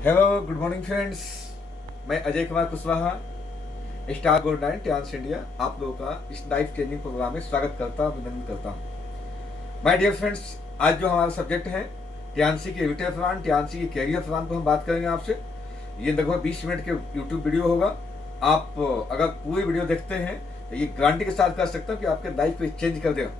Hello good morning friends. मैं Ajay Kumar Kushwaha, star gold 9 trans India आप लोगों का इस लाइफ ट्रेनिंग प्रोग्राम में स्वागत करता हूँ, अभिनंदन करता हूँ। माय डियर फ्रेंड्स, आज जो हमारा सब्जेक्ट है ट्रांसी के रिटेल प्लान, ट्रांसी के कैरियर प्लान पर हम बात करेंगे आपसे। ये लगभग 20 मिनट के यूट्यूब वीडियो होगा। आप अगर पूरी वीडियो देखते हैं तो ये गारंटी के साथ कर सकता हूँ कि आपके लाइफ को चेंज कर देगा।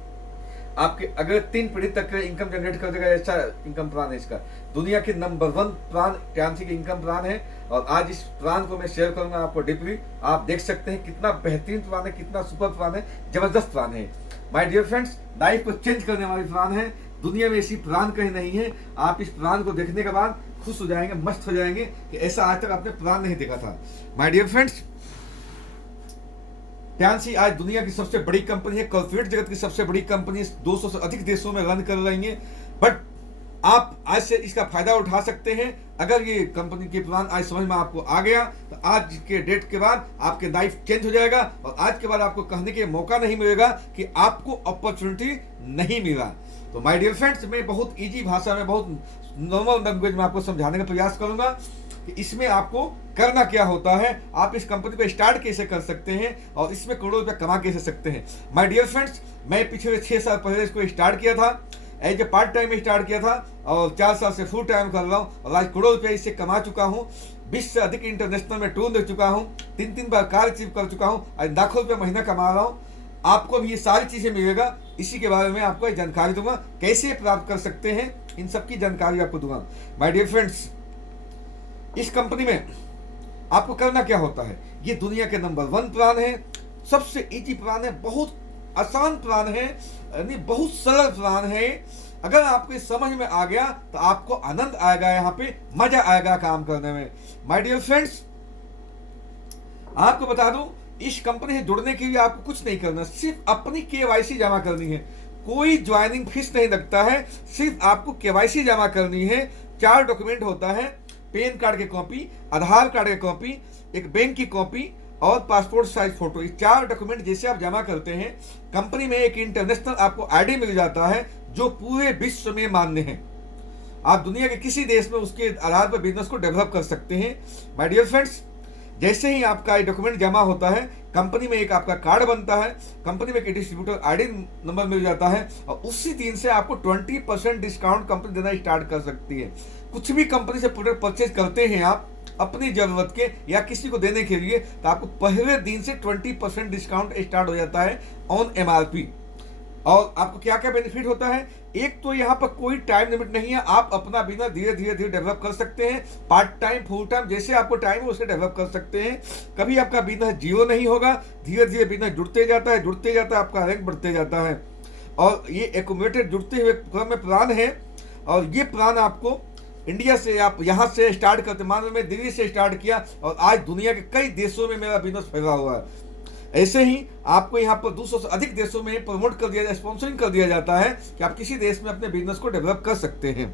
आपके अगर 3 पीढ़ी तक इनकम जनरेट कर देगा, ऐसा इनकम प्लान है इसका। दुनिया के नंबर 1 प्लान ट्रांसी के इनकम प्लान है और आज इस प्लान को मैं शेयर करूंगा आपको डीपली। आप देख सकते हैं कितना बेहतरीन प्लान है, कितना सुपर प्लान है, जबरदस्त प्लान है। माय डियर फ्रेंड्स, लाइफ को चेंज करने वाली प्लान है। दुनिया में ऐसी प्लान कहीं नहीं है। आप इस प्लान को देखने के बाद खुश हो जाएंगे, मस्त हो जाएंगे कि ऐसा आज तक आपने प्लान नहीं देखा था। माय डियर फ्रेंड्स, ट्रांसी आज दुनिया की सबसे बड़ी कंपनी है, कॉर्पोरेट जगत की सबसे बड़ी कंपनी, 200 से अधिक देशों में रन कर रही है। बट आप आज से इसका फायदा उठा सकते हैं। अगर ये कंपनी की प्लान आज समझ में आपको आ गया तो आज के डेट के बाद आपके लाइफ चेंज हो जाएगा और आज के बाद आपको कहने के मौका नहीं मिलेगा कि आपको अपॉर्चुनिटी नहीं मिला। तो माय डियर फ्रेंड्स, मैं बहुत इजी भाषा में, बहुत नॉर्मल लैंग्वेज में आपको समझाने का प्रयास करूंगा कि इसमें आपको करना क्या होता है, आप इस कंपनी को स्टार्ट कैसे कर सकते हैं और इसमें करोड़ों रुपया कमा कैसे सकते हैं। माय डियर फ्रेंड्स, मैं पिछले 6 साल पहले इसको स्टार्ट किया था, as a part time start किया था और 4 साल से फुल टाइम कर रहा हूँ और आज करोड़ों रुपया इससे कमा चुका हूँ। 20 से अधिक इंटरनेशनल में टूर दे चुका हूँ, 3 बार कार अचीव कर चुका हूँ, आज लाखों रुपया महीना कमा रहा हूँ। आपको भी ये सारी चीजें मिलेगा, इसी के बारे में आपको जानकारी दूंगा, कैसे प्राप्त कर सकते हैं, इन सबकी जानकारी आपको दूंगा। माय डियर फ्रेंड्स, इस कंपनी में आपको करना क्या होता है, ये दुनिया के नंबर 1 प्लान है, सबसे इजी प्लान है, बहुत आसान प्लान है, यानी बहुत सरल प्लान है। अगर आपको समझ में आ गया तो आपको आनंद आएगा, यहाँ पे मजा आएगा काम करने में। माय डियर फ्रेंड्स, आपको बता दूं, इस कंपनी से जुड़ने के लिए आपको कुछ नहीं करना, सिर्फ अपनी केवाईसी जमा करनी है। कोई ज्वाइनिंग फीस नहीं लगता है, सिर्फ आपको केवाईसी जमा करनी है। 4 डॉक्यूमेंट होता है, पैन कार्ड की कॉपी, आधार कार्ड की कॉपी, एक बैंक की कॉपी और पासपोर्ट साइज फोटो। ये 4 डॉक्यूमेंट जैसे आप जमा करते हैं, कंपनी में एक इंटरनेशनल आपको आईडी मिल जाता है जो पूरे विश्व में मान्य है। आप दुनिया के किसी देश में उसके आधार पर बिजनेस को डेवलप कर सकते हैं। माय डियर फ्रेंड्स, जैसे ही आपका ये डॉक्यूमेंट जमा होता है, कंपनी में एक आपका कार्ड बनता है, कंपनी में एक डिस्ट्रीब्यूटर आईडी नंबर मिल जाता है और उसी दिन से आपको 20% डिस्काउंट कंपनी देना स्टार्ट कर सकती है। कुछ भी कंपनी से प्रोडक्ट परचेज करते हैं आप अपनी जरूरत के या किसी को देने के लिए, तो आपको पहले दिन से 20% डिस्काउंट स्टार्ट हो जाता है ऑन एमआरपी। और आपको क्या क्या बेनिफिट होता है, एक तो यहाँ पर कोई टाइम लिमिट नहीं है, आप अपना बिजनेस धीरे धीरे धीरे डेवलप कर सकते हैं। पार्ट टाइम, फुल टाइम, जैसे आपको टाइम है उसे डेवलप कर सकते हैं। कभी आपका बिजनेस जीरो नहीं होगा, धीरे धीरे बिजनेस जुड़ते जाता है, जुड़ते जाता है, आपका रैंक बढ़ते जाता है। और ये एक्यूमुलेटेड जुड़ते हुए क्रम में प्लान है और ये प्लान आपको इंडिया से, आप यहाँ से स्टार्ट करते, मान लो मैं दिल्ली से स्टार्ट किया और आज दुनिया के कई देशों में मेरा बिजनेस फैला हुआ है। ऐसे ही आपको यहाँ पर 200 से अधिक देशों में प्रमोट कर दिया, स्पॉन्सरिंग कर दिया जाता है कि आप किसी देश में अपने बिजनेस को डेवलप कर सकते हैं।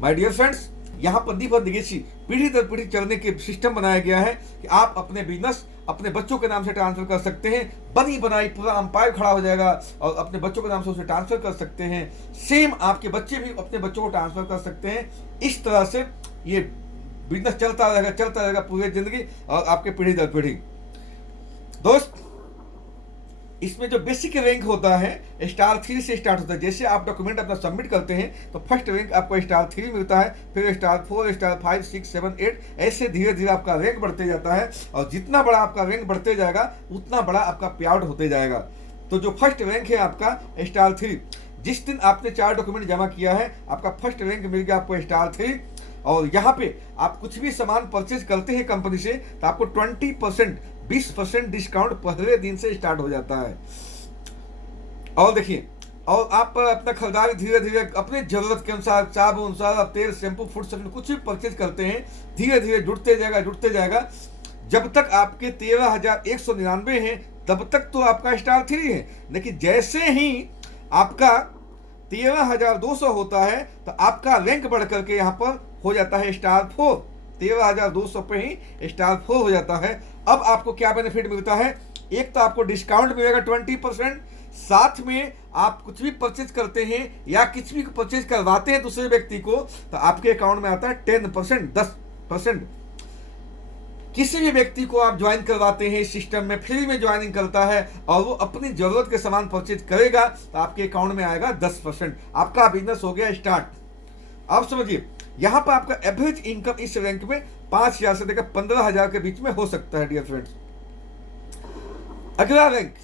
माय डियर फ्रेंड्स, यहाँ पर दिगेची पीढ़ी दर पीढ़ी चलने के सिस्टम बनाया गया है कि आप अपने बिजनेस अपने बच्चों के नाम से ट्रांसफर कर सकते हैं। बनी बनाई पूरा अंपायर खड़ा हो जाएगा और अपने बच्चों के नाम से उसे ट्रांसफर कर सकते हैं। सेम आपके बच्चे भी अपने बच्चों को ट्रांसफर कर सकते हैं। इस तरह से ये बिजनेस चलता रहेगा पूरी जिंदगी और आपके पीढ़ी दर पीढ़ी। दोस्त, इसमें जो बेसिक रैंक होता है स्टार 3 से स्टार्ट होता है। जैसे आप डॉक्यूमेंट अपना सबमिट करते हैं तो फर्स्ट रैंक आपको स्टार 3 मिलता है, फिर स्टार 4, स्टार 5, 6, 7, 8, ऐसे धीरे धीरे आपका रैंक बढ़ते जाता है और जितना बड़ा आपका रैंक बढ़ते जाएगा उतना बड़ा आपका पे आउट होते जाएगा। तो जो फर्स्ट रैंक है आपका स्टार 3, जिस दिन आपने 4 डॉक्यूमेंट जमा किया है आपका फर्स्ट रैंक मिल गया आपको स्टार 3। और यहाँ पे आप कुछ भी सामान परचेज करते हैं कंपनी से तो आपको 20% डिस्काउंट पहले दिन से स्टार्ट हो जाता है। और देखिए, और आप अपना खरीदारी धीरे धीरे अपने जरूरत के अनुसार, साबुन, सरफ, तेल, शैम्पू, फूड सप्लीमेंट कुछ भी परचेज करते हैं, धीरे धीरे जुड़ते जाएगा। जब तक आपके 13,199 हैं तब तक तो आपका स्टार 3 है, लेकिन जैसे ही आपका 13,200 होता है तो आपका रैंक बढ़ करके यहाँ पर हो जाता है स्टार 4। 13,200 पे ही स्टार 4 हो जाता है। अब आपको क्या बेनिफिट मिलता है, एक तो आपको डिस्काउंट मिलेगा 20%, साथ में आप कुछ भी परचेज करते हैं या कुछ भी परचेज करवाते हैं दूसरे व्यक्ति को तो आपके अकाउंट में आता है 10%, 10 50% किसी भी व्यक्ति को आप ज्वाइन करवाते हैं इस सिस्टम में, फ्री में ज्वाइनिंग करता है और वो अपनी जरूरत के सामान परचेज करेगा तो आपके अकाउंट में आएगा 10%। आपका बिजनेस हो गया स्टार्ट। अब समझिए, यहाँ पर आपका एवरेज इनकम इस रैंक में 5,000 से लेकर 15,000 के बीच में हो सकता है डियर फ्रेंड्स। अगला रैंक,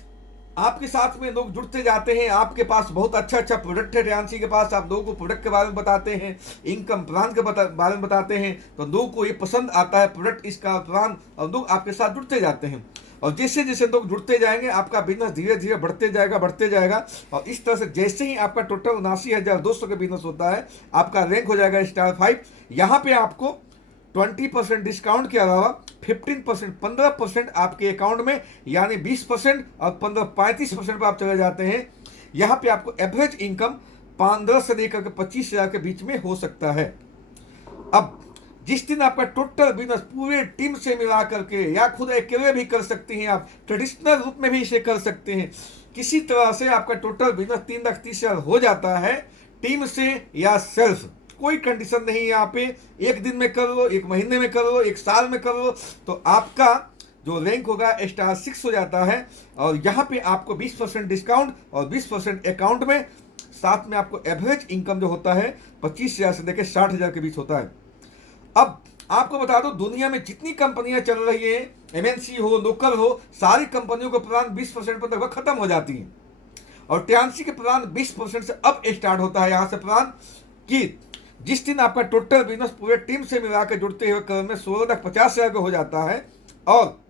आपके साथ में लोग जुड़ते जाते हैं, आपके पास बहुत अच्छा प्रोडक्ट है रियांशी के पास, आप लोगों को प्रोडक्ट के बारे में बताते हैं, इनकम प्लान के बारे में बताते हैं, तो लोगों को ये पसंद आता है प्रोडक्ट, इसका प्लान, और लोग आपके साथ जुड़ते जाते हैं। और जैसे जैसे लोग जुड़ते जाएंगे आपका बिजनेस धीरे धीरे बढ़ते जाएगा। और इस तरह से जैसे ही आपका टोटल 79,200 का बिजनेस होता है, आपका रैंक हो जाएगा स्टार 5। यहाँ पे आपको 20% डिस्काउंट के अलावा 15% 15% आपके अकाउंट में, यानी 20% और 35% पर आप चले जाते हैं। यहाँ पे आपको एवरेज इनकम 15 से लेकर के 25,000 के बीच में हो सकता है। अब जिस दिन आपका टोटल बिजनेस पूरे टीम से मिला करके, या खुद अकेले भी कर सकते हैं, आप ट्रेडिशनल रूप में भी इसे कर सकते हैं, किसी तरह से आपका टोटल बिजनेस 3,30,000 हो जाता है, टीम से या सेल्फ, कोई कंडीशन नहीं है। यहाँ पे एक दिन में कर लो, एक महीने में कर लो, एक साल में कर लो, तो आपका जो रैंक होगा स्टार 6 हो जाता है। और यहाँ पे आपको 20% डिस्काउंट और 20% अकाउंट में, साथ में आपको एवरेज इनकम जो होता है 25,000 से लेकर 60,000 के बीच होता है। अब आपको बता दो, दुनिया में जितनी कंपनियां चल रही है, एमएनसी हो, लोकल हो, सारी कंपनियों का प्लान 20% पर लगभग खत्म हो जाती है। और टियांसी के प्लान 20% से अब स्टार्ट होता है यहाँ से प्लान, कि जिस दिन आपका टोटल बिजनेस पूरे टीम से मिला के जुड़ते हुए क्रम में 16,50,000 का हो जाता है, और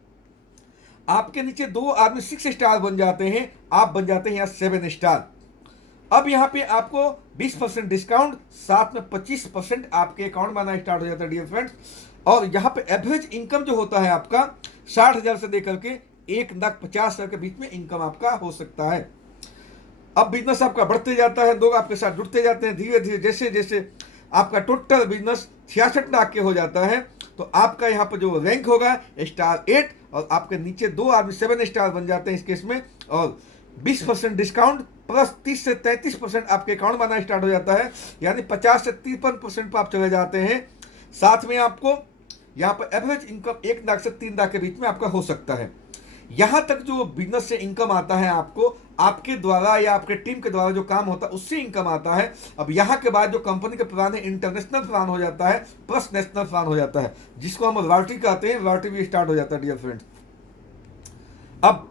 आपके नीचे 2 आदमी 6 स्टार बन जाते हैं, आप बन जाते हैं यहाँ 7 स्टार। अब यहाँ पे आपको 20% डिस्काउंट, साथ में 25% आपके अकाउंट में आना स्टार्ट हो जाता है डियर फ्रेंड्स। और यहाँ पे एवरेज इनकम जो होता है आपका 60,000 से लेकर के 1,50,000 के बीच में इनकम आपका हो सकता है। अब बिजनेस आपका बढ़ते जाता है, लोग आपके साथ जुड़ते जाते हैं धीरे धीरे। जैसे जैसे आपका टोटल बिजनेस 66 लाख के हो जाता है, तो आपका यहाँ पर जो रैंक होगा स्टार 8, और आपके नीचे 2 आदमी 7 स्टार बन जाते हैं इस केस में। और 20% डिस्काउंट प्लस 30 से 33% आपके अकाउंट में आना स्टार्ट हो जाता है, यानी 50 से 53% पर आप चले जाते हैं। साथ में आपको यहाँ पर एवरेज इनकम 1 लाख से 3 लाख के बीच में आपका हो सकता है। यहाँ तक जो बिजनेस से इनकम आता है, आपको आपके द्वारा या आपके टीम के द्वारा जो काम होता है उससे इनकम आता है। अब यहाँ के बाद जो कंपनी के प्लान है, इंटरनेशनल प्लान हो जाता है, प्लस नेशनल प्लान हो जाता है, जिसको हम रॉयल्टी कहते हैं। रॉयल्टी भी स्टार्ट हो जाता है डियर फ्रेंड्स। अब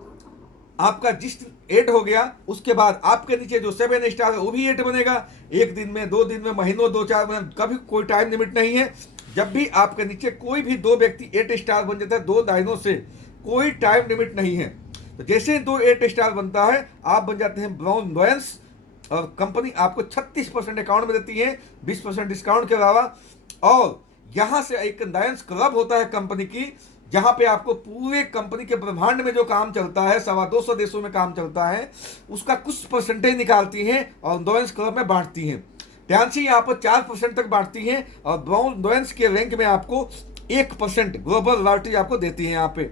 आपका जिस 8 हो गया, उसके बाद आपके नीचे जो 7 स्टार है वो भी 8 बनेगा। 1 दिन में, 2 दिन में, महीनों, 2-4 महीने, कभी कोई टाइम लिमिट नहीं है। जब भी आपके नीचे कोई भी 2 व्यक्ति 8 स्टार बन जाता है, 2 लाइनों से, कोई टाइम लिमिट नहीं है। तो जैसे 2 8 स्टार बनता है, आप बन जाते हैं ब्राउन लॉयंस, और कंपनी आपको 36% अकाउंट में देती है 20% डिस्काउंट के अलावा। और यहाँ से एक लायंस क्लब होता है कंपनी की, जहाँ पे आपको पूरे कंपनी के ब्रह्मांड में जो काम चलता है, 225 देशों में काम चलता है, उसका कुछ परसेंटेज निकालती हैं और लॉयंस क्लब में बांटती हैं। ध्यान से यहाँ पर 4% तक बांटती हैं, और ब्राउन लॉयंस के रैंक में आपको 1% ग्लोबल रॉयल्टी आपको देती है यहाँ पे।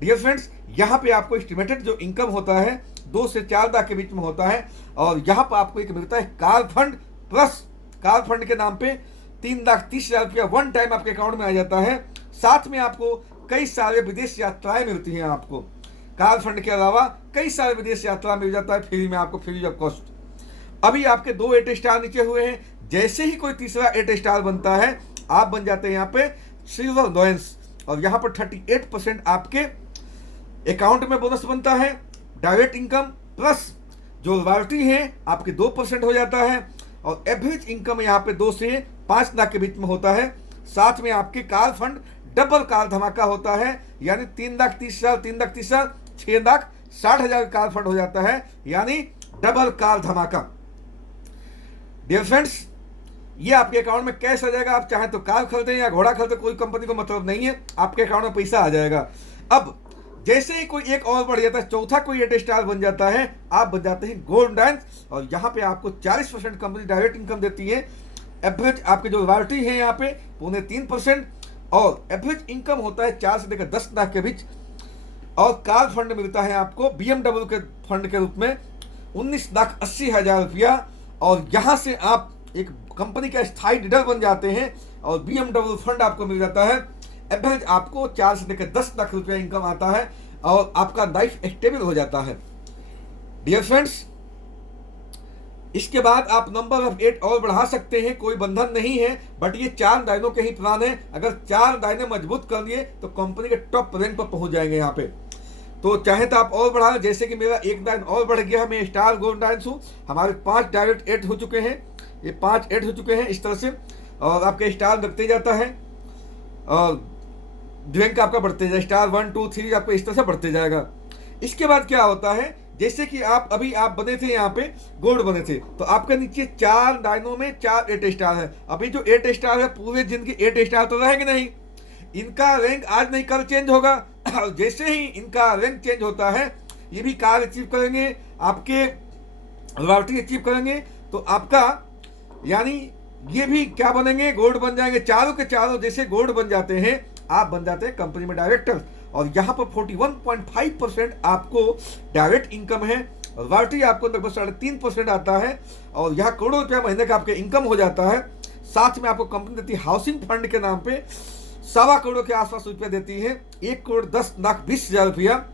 डियर फ्रेंड्स, यहाँ पे आपको एस्टिमेटेड जो इनकम होता है 2 से 4 लाख के बीच में होता है। और यहाँ पर आपको एक मिलता है car fund, plus car fund के नाम पे 3,30,000 रुपया वन टाइम आपके अकाउंट में आ जाता है। साथ में आपको कई सारे विदेश यात्राएं मिलती हैं। आपको कार फंड के अलावा कई सारे विदेश यात्रा मिल जाता है फ्री में, आपको फ्री ऑफ कॉस्ट। अभी आपके 2 8 स्टार नीचे हुए हैं, जैसे ही कोई तीसरा 8 स्टार बनता है, आप बन जाते हैं यहाँ पे सिल्वर लॉयंस, और यहाँ पर 38% आपके अकाउंट में बोनस बनता है। डायरेक्ट इनकम प्लस जो रॉयल्टी है आपके 2% हो जाता है, और एवरेज इनकम यहाँ पे 2 से 5 लाख के बीच में होता है। साथ में आपके कार फंड डबल कार धमाका होता है, यानी 3,30,000 3,30,000 6,60,000 कार फंड हो जाता है, यानी डबल कार धमाका। डियर फ्रेंड्स, ये आपके अकाउंट में कैश आ जाएगा। आप चाहे तो कार खरीदें या घोड़ा खरीदें, कोई कंपनी को मतलब नहीं है, आपके अकाउंट में पैसा आ जाएगा। अब जैसे ही कोई एक और बढ़ जाता है, चौथा कोई 8 स्टार बन जाता है, आप बन जाते हैं गोल्ड डायमंड, और यहाँ पे आपको 40% कंपनी डायरेक्ट इनकम देती है। एवरेज आपके जो रॉयल्टी है यहाँ पे 2.25%, और एवरेज इनकम होता है 4 से लेकर 10 लाख के बीच। और कार फंड मिलता है आपको BMW के फंड के रूप में 19,80,000 रुपया, और यहाँ से आप एक कंपनी का स्थायी लीडर बन जाते हैं और BMW फंड आपको मिल जाता है। एवरेज आपको 4 से लेकर 10 लाख रुपया इनकम आता है और आपका लाइफ स्टेबल हो जाता है। डियर फ्रेंड्स, इसके बाद आप नंबर ऑफ 8 और बढ़ा सकते हैं, कोई बंधन नहीं है, बट ये 4 लाइनों के ही प्लान है। अगर 4 लाइनें मजबूत कर लिए तो कंपनी के टॉप रैंक पर पहुंच जाएंगे यहाँ पे। तो चाहे तो आप और बढ़ा, जैसे कि मेरा 1 लाइन और बढ़ गया है, मैं स्टार गोल्ड लाइन्स हूँ, हमारे 5 डायरेक्ट 8 हो चुके हैं, ये 5 8 हो चुके हैं इस तरह से, और आपके स्टार लगते जाता है और रैंक आपका बढ़ते जाए, स्टार 1 2 3 आपको इस तरह से बढ़ते जाएगा। इसके बाद क्या होता है, जैसे कि आप बने थे यहाँ पे गोल्ड बने थे, तो आपके नीचे 4 लाइनों में 4 8 स्टार है। अभी जो 8 स्टार है पूरे जिनके 8 स्टार तो रहेंगे नहीं, इनका रैंक आज नहीं कल चेंज होगा। जैसे ही इनका रैंक चेंज होता है, ये भी कार अचीव करेंगे, आपके रॉयल्टी अचीव करेंगे, तो आपका यानी ये भी क्या बनेंगे, गोल्ड बन जाएंगे। चारों के चारों जैसे गोल्ड बन जाते हैं, आप बन जाते हैं कंपनी में डायरेक्टर। और यहाँ पर 41.5% आपको डायरेक्ट इनकम है, रॉयल्टी आपको लगभग 3.5% आता है, और यहाँ करोड़ों रुपया महीने का आपके इनकम हो जाता है। साथ में आपको कंपनी देती है हाउसिंग फंड के नाम पे 1.25 करोड़ के आसपास रुपया देती है, 1,10,20,000 रुपया।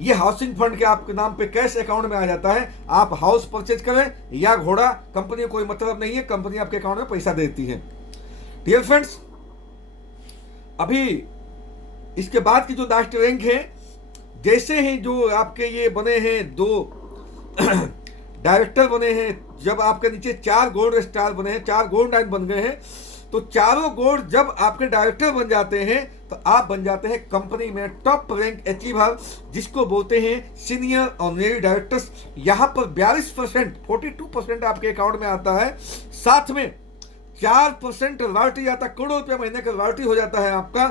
ये हाउसिंग फंड के आपके नाम पे कैश अकाउंट में आ जाता है। आप हाउस परचेज करें या घोड़ा, कंपनी को कोई मतलब नहीं है, कंपनी आपके अकाउंट में पैसा देती है। डियर फ्रेंड्स, अभी इसके बाद की जो लास्ट रैंक है, जैसे ही जो आपके ये बने हैं 2 डायरेक्टर बने हैं, जब आपके नीचे 4 गोल्ड स्टार बने हैं, 4 गोल्ड लाइन बन गए हैं, तो चारों गोल्ड जब आपके डायरेक्टर बन जाते हैं तो आप बन जाते हैं कंपनी में टॉप रैंक अचीवर, जिसको बोलते हैं सीनियर ऑनरेरी डायरेक्टर्स। यहाँ पर 42% 42% आपके अकाउंट में आता है, साथ में 4% रॉयल्टी आता है, करोड़ों रुपया महीने का रॉयल्टी हो जाता है आपका,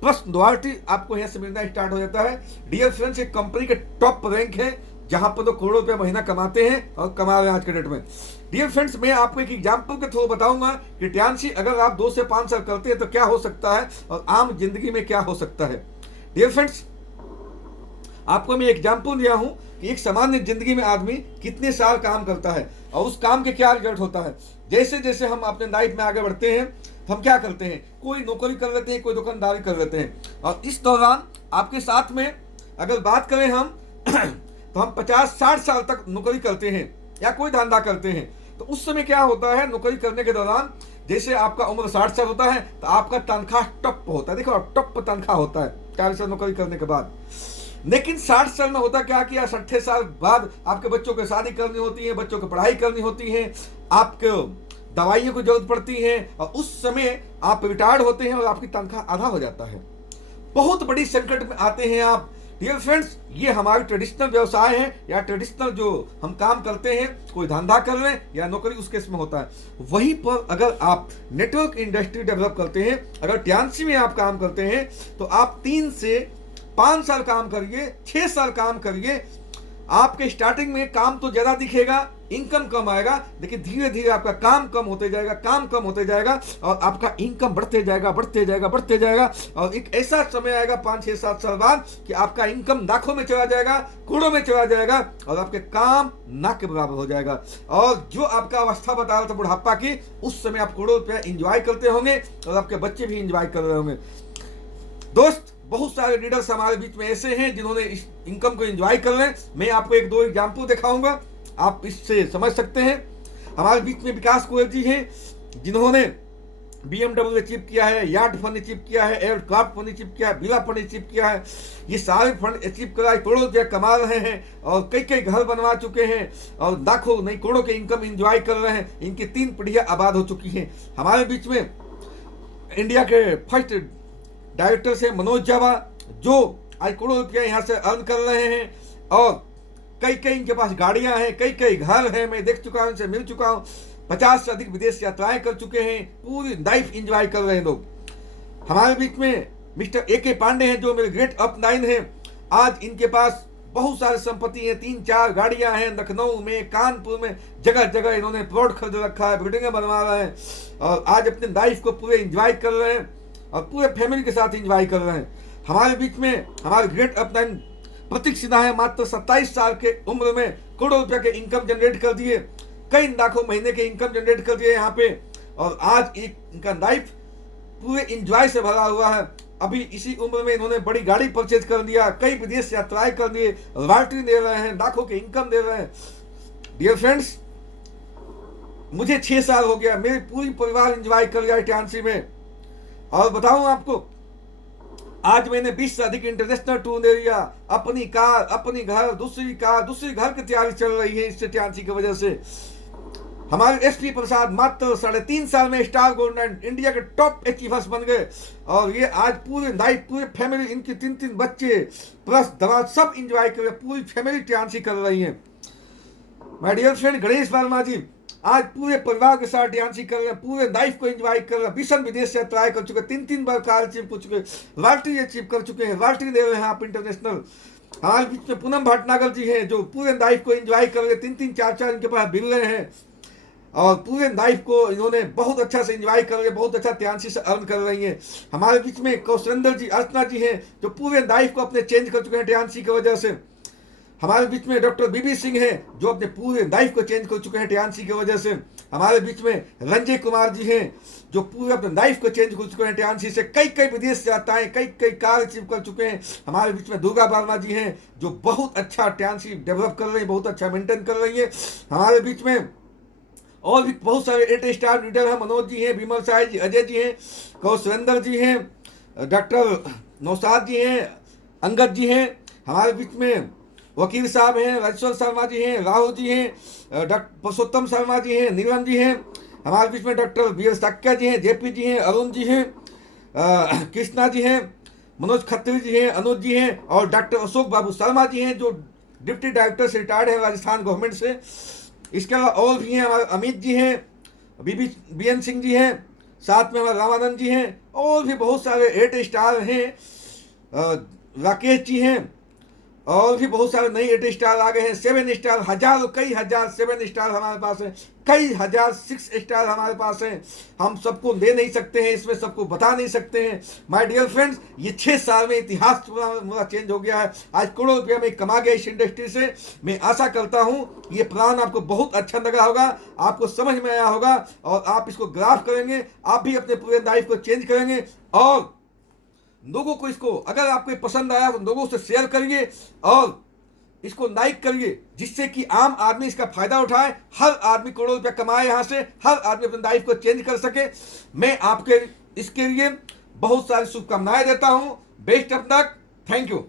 प्लस रॉयल्टी आपको यहाँ से मिलना स्टार्ट हो जाता है। डियर फ्रेंड्स, एक कंपनी के टॉप रैंक है जहां पर तो करोड़ों रुपया महीना कमाते हैं और कमा रहे हैं आज के डेट में। डियर फ्रेंड्स, मैं आपको एक एग्जांपल के थ्रू बताऊंगा कि ट्यान्सी अगर आप 2 से 5 साल करते हैं तो क्या हो सकता है और आम जिंदगी में क्या हो सकता है। डियर फ्रेंड्स, आपको मैं एग्जांपल दिया हूं कि एक सामान्य जिंदगी में आदमी कितने साल काम करता है और उस काम के क्या रिजल्ट होता है। जैसे जैसे हम अपने लाइफ में आगे बढ़ते हैं, हम क्या करते हैं, कोई नौकरी कर लेते हैं, कोई दुकानदारी कर लेते हैं, और इस दौरान आपके साथ में अगर बात करें हम तो हम 50-60 साल तक नौकरी करते हैं या कोई धंधा करते हैं। तो उस समय क्या होता है, नौकरी करने के दौरान जैसे आपका उम्र 60 साल होता है तो आपका तनख्वाह टॉप होता है, देखो टॉप तनख्वाह होता है 40 साल नौकरी करने के बाद। लेकिन 60 साल में होता क्या कि 60 साल बाद आपके बच्चों की शादी करनी होती है, बच्चों की पढ़ाई करनी होती है, आपको दवाइयों की जरूरत पड़ती है, और उस समय आप रिटायर्ड होते हैं और आपकी तनख्वाह आधा हो जाता है। बहुत बड़ी संकट में आते हैं आप। डियर फ्रेंड्स, ये हमारे ट्रेडिशनल व्यवसाय है या ट्रेडिशनल जो हम काम करते हैं, कोई धंधा कर रहे हैं या नौकरी, उस केस में होता है। वहीं पर अगर आप नेटवर्क इंडस्ट्री डेवलप करते हैं, अगर ट्यान्सी में आप काम करते हैं, तो आप 3 से 5 साल काम करिए, 6 साल काम करिए, आपके स्टार्टिंग में काम तो ज्यादा दिखेगा, इनकम कम आएगा, लेकिन धीरे धीरे आपका काम कम होते जाएगा, काम कम होते जाएगा, और आपका इनकम बढ़ते जाएगा, बढ़ते जाएगा, बढ़ते जाएगा, और एक ऐसा समय आएगा 5-6-7 साल बाद कि आपका इनकम लाखों में चला जाएगा, करोड़ों में चला जाएगा, और आपके काम ना के बराबर हो जाएगा। और जो आपका अवस्था बता रहा था बुढ़ापा की, उस समय आप करोड़ों रुपया इंजॉय करते होंगे और आपके बच्चे भी इंजॉय कर रहे होंगे। दोस्त, बहुत सारे लीडर्स हमारे बीच में ऐसे हैं जिन्होंने इस इनकम को एंजॉय कर रहे हैं। मैं आपको 1-2 एग्जाम्पल दिखाऊंगा, आप इससे समझ सकते हैं। हमारे बीच में विकास गोयल जी हैं, जिन्होंने BMW अचीव किया है, यार्ड फंड अचीव किया है, एयरक्राफ्ट फंड अचीव किया है, बिला फंड अचीव किया है। ये सारे फंड अचीव करा, करोड़ों रुपया कमा रहे हैं और कई घर बनवा चुके हैं और लाखों नहीं करोड़ों के इनकम एंजॉय कर रहे हैं। इनकी 3 पीढ़ियां आबाद हो चुकी हैं। हमारे बीच में इंडिया के फर्स्ट डायरेक्टर से मनोज जावा, जो आज करोड़ों रुपया यहाँ से अर्न कर रहे हैं, और कई इनके पास गाड़ियां हैं, कई घर हैं, मैं देख चुका हूं, इनसे मिल चुका हूं, 50 से अधिक विदेश यात्राएं कर चुके हैं, पूरी लाइफ एंजॉय कर रहे हैं लोग। हमारे बीच में मिस्टर AK पांडे हैं, जो मेरे ग्रेट अपलाइन हैं। आज इनके पास बहुत सारी संपत्ति है, 3-4 गाड़ियां हैं, लखनऊ में, कानपुर में, जगह जगह इन्होंने प्लॉट खरीद रखा है, बिल्डिंगें बनवा रहे हैं, और आज अपनी लाइफ को पूरे एंजॉय कर रहे हैं और पूरे फैमिली के साथ एंजॉय कर रहे हैं। हमारे बीच में हमारे ग्रेट अपलाइन प्रतीक सिन्हा है, मात्र 27 साल के उम्र में करोड़ों रुपया के इनकम जनरेट कर दिए। कई लाखों महीने के इनकम जनरेट कर दिए यहाँ पे, और आज एक इनका लाइफ पूरे इंजॉय से भरा हुआ है। अभी इसी उम्र में इन्होंने बड़ी गाड़ी परचेज कर लिया, कई विदेश यात्राएं कर लिए, रॉयल्टी दे रहे हैं, लाखों के इनकम दे रहे हैं। डियर फ्रेंड्स, मुझे 6 साल हो गया, मेरे पूरी परिवार एंजॉय कर लिया टियान्सी में। और बताऊं आपको, आज मैंने 20 से अधिक इंटरनेशनल टूर ले लिया, अपनी कार, अपनी घर, दूसरी कार, दूसरी घर की तैयारी चल रही है इससे टियान्सी की वजह से। हमारे एसपी प्रसाद मात्र 3.5 साल में स्टार गोल्डन इंडिया के टॉप अचीवर्स बन गए, और ये आज पूरे लाइफ, पूरे फैमिली, इनके 3 बच्चे प्लस दवा सब इंजॉय कर रहे, पूरी फैमिली टियान्सी कर रही है। My dear friend Ganesh Verma ji आज पूरे परिवार के साथ टियान्सी कर रहे हैं, पूरे लाइफ को एंजॉय कर रहे हैं, भीषण विदेश यात्राएं कर चुके, 3 बार कार अचीव कर चुके, रॉयल्टी अचीव कर चुके हैं, रॉयल्टी दे रहे हैं आप इंटरनेशनल। हमारे बीच में पूनम भटनागर जी हैं जो पूरे लाइफ को एंजॉय कर रहे हैं, 3 4 इनके पास बिल्ले हैं, और पूरे लाइफ को इन्होंने बहुत अच्छा से एंजॉय कर रहे हैं, बहुत अच्छा टियान्सी से अर्न कर रही हैं। हमारे बीच में कौशलेंद्र जी, अर्चना जी हैं जो पूरे लाइफ को अपने चेंज कर चुके हैं टियान्सी की वजह से। हमारे बीच में डॉक्टर बीबी सिंह हैं जो अपने पूरे लाइफ को चेंज कर चुके हैं टियान्सी की वजह से। हमारे बीच में रंजय कुमार जी हैं जो पूरे अपने लाइफ को चेंज कर चुके हैं टियान्सी से, कई विदेश यात्राएं, कई कार अचीव कर चुके हैं। हमारे बीच में दुर्गा वर्मा जी हैं जो बहुत अच्छा टियान्सी डेवलप कर रही हैं, बहुत अच्छा मेंटेन कर रही है। हमारे बीच में और भी बहुत सारे 8 स्टार लीडर हैं, मनोज जी हैं, विमल साय जी, अजय जी हैं, कौशलेंद्र जी हैं, डॉक्टर नौशाद जी हैं, अंगद जी हैं। हमारे बीच में वकील साहब हैं, राजेश्वर शर्मा जी हैं, राहुल जी हैं, डॉक्टर पुरुषोत्तम शर्मा जी हैं, नीलम जी हैं। हमारे बीच में डॉक्टर वीर साक्या जी हैं, जेपी जी हैं, अरुण जी हैं, कृष्णा जी हैं, मनोज खत्री जी हैं, अनुज जी हैं, और डॉक्टर अशोक बाबू शर्मा जी हैं जो डिप्टी डायरेक्टर से रिटायर्ड है राजस्थान गवर्नमेंट से। इसके अलावा और भी हैं, हमारे अमित जी हैं, बीएन सिंह जी हैं, साथ में हमारे रामानंद जी हैं, और भी बहुत सारे 8 स्टार हैं, राकेश जी हैं, और भी बहुत सारे नई 8 स्टार आ गए हैं, 7 स्टार, हजारों कई हजार 7 स्टार हमारे पास है, कई हजार 6 स्टार हमारे पास हैं। हम सबको दे नहीं सकते हैं, इसमें सबको बता नहीं सकते हैं। माय डियर फ्रेंड्स, ये 6 साल में इतिहास पूरा चेंज हो गया है। आज करोड़ों रुपया मैं कमा गया इस इंडस्ट्री से। मैं आशा करता हूँ ये प्लान आपको बहुत अच्छा लगा होगा, आपको समझ में आया होगा, और आप इसको ग्राफ करेंगे, आप भी अपने पूरे लाइफ को चेंज करेंगे। और लोगों को इसको, अगर आपको पसंद आया तो लोगों से शेयर करिए और इसको लाइक करिए, जिससे कि आम आदमी इसका फायदा उठाए, हर आदमी करोड़ों रुपया कमाए यहाँ से, हर आदमी अपनी लाइफ को चेंज कर सके। मैं आपके इसके लिए बहुत सारी शुभकामनाएं देता हूँ। Best of luck, thank you.